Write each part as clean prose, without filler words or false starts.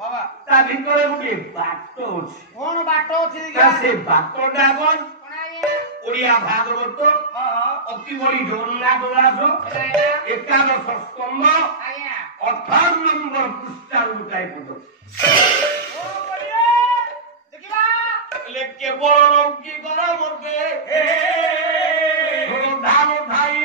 বাবা তা ভিতরে গোটে বাট ଅଛି। কোন বাট ଅଛି ସେ ବାଟଟା କଣ ଓଡ଼ିଆ ଭାଗବତ ଅତି ବଡ଼ି ଜଗନ୍ନାଥ ଦାସ ଏକାଦଶ ସ୍କନ୍ଧ 18 ନମ୍ବର ପୃଷ୍ଠାରୁ ଗୋଟାଏ ପଦ କେବଳ ରଙ୍କି କର ମୋତେ ଧାନ ଧାଇ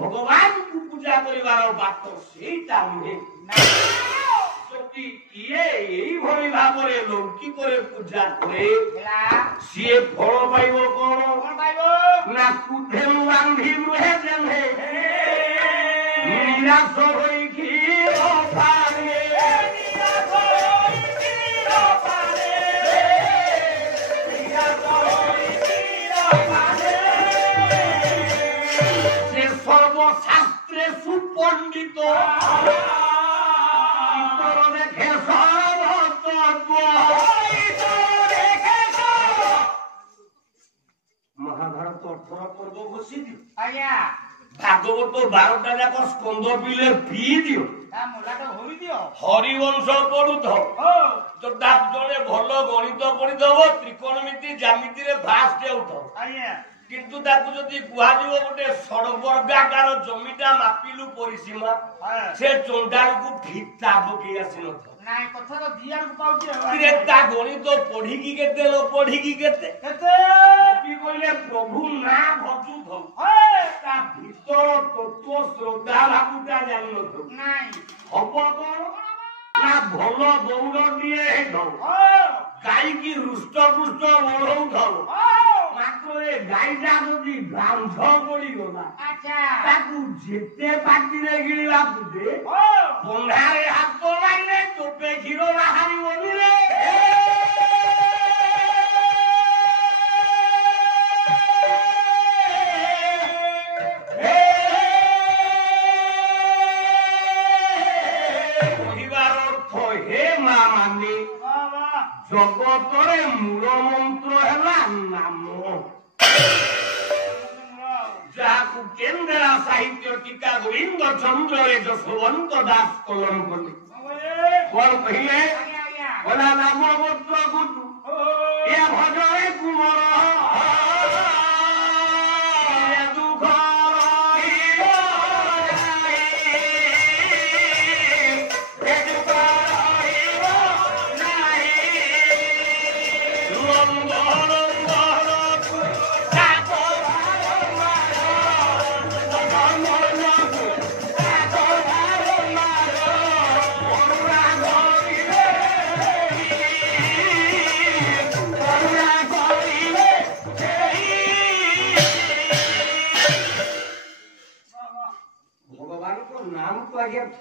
ଭଗବାନଙ୍କୁ ପୂଜା କରିବାର ବାଟ ସେଇଟା ନୁହେଁ। ଯଦି କିଏ ଏଇଭଳି ଭାବରେ ଲୌକିକରେ ପୂଜା କରେ ସିଏ ଫଳ ପାଇବ କଣ ନା କୁଠେରୁ ବାନ୍ଧି ନୁହେଁ ଜେନେ ନିରାଶ ହୋଇକି সর্বশাস্ত্রে সুপণ্ডিত দেখে মহাভারত 18 পর্ব বসি দিও ভাগবত 12টা যাক স্কন্ধ পিলে পিই দিও হরিবংশ পড়ুথ জনে ভাল গণিত পড়িথব ত্রিকোণমিতি জ্যামিতিরে ফার্স্ট হেউথ কিন্তু তাକୁ ଯଦି କୁହାଯିବ ଗୋଟେ ଷଡ଼ବର୍ଗାକାର ଜମିଟା ମାପିଲୁ ପରିସୀମା ସେ ଚଣ୍ଡାଳକୁ ଫିତା ପକେଇ ଆସିନଥିବ ତା ଗଣିତ ପଢିକି କେତେ ନ ପଢିକି କେତେ କହିଲେ ପ୍ରଭୁ ନା ଭଜୁଥବ ତା ଭିତର ତତ୍ତ୍ୱ ଶ୍ରଦ୍ଧା ଭାବୁଟା ଜାଣିନଥିବ ହବ କଣ ନା ଭଲ ଦୌଡ଼ଟିଏ ହେଇଥବ ଗାଈକି ହୃଷ୍ଟପୃଷ୍ଟ ବଢଉଥବ ମାତ୍ର ଏ ଗାଈଟା ଯଦି ବାନ୍ଧ ପଡିଗଲା ତାକୁ ଯେତେ ପାଟିରେ ଗିଳିବା ପୂଜେ ବନ୍ଧାରେ ହାତ ମାରିଲେ ଟୋପେ କ୍ଷୀର ବାହାରିବନି ରେ କହିବାର ଅର୍ଥ ହେ ମା ମାନେ ଜଗତରେ ମୂଳ ମନ୍ତ୍ର ହେଲା ନାମ ଯାହାକୁ କେନ୍ଦ୍ରା ସାହିତ୍ୟ ଟୀକା ଗୋବିନ୍ଦ ଚନ୍ଦ୍ର ଯଶୋବନ୍ତ ଦାସ କଲମ କଲେ କଣ କହିଲେ ଗଲା ନାମ ଗୋତ୍ର ଗୁଟୁ ଏ ଭଜରେ କୁମର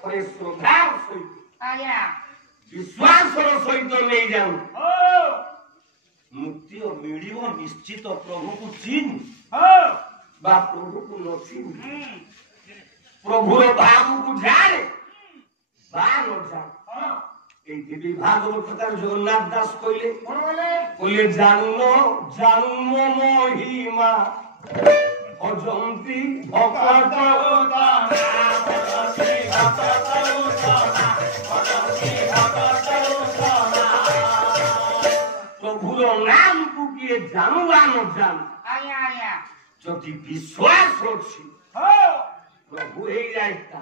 ଥରେ ଶ୍ରଦ୍ଧାର ସହିତ ବିଶ୍ୱାସର ସହିତ ନେଇଯାଉ ମୁକ୍ତି ମିଳିବ ନିଶ୍ଚିତ ପ୍ରଭୁକୁ ଚିହ୍ନି ବା ପ୍ରଭୁକୁ ନ ଚିହ୍ନି ପ୍ରଭୁର ଭାବକୁ ଜାଣେ ବା ନ ଜାଣେ ଏଇଠି ଭାଗବତ ଜଗନ୍ନାଥ ଦାସ କହିଲେ ଜାନ ଜାନ ମହିମା ଅଜନ୍ତି ଭକତ ପ୍ରଭୁର ନାମକୁ କିଏ ଜାଣୁ ବା ନ ଜାଣୁ ଯଦି ବିଶ୍ୱାସ ଅଛି ପ୍ରଭୁ ହେଇଯାଏ ତା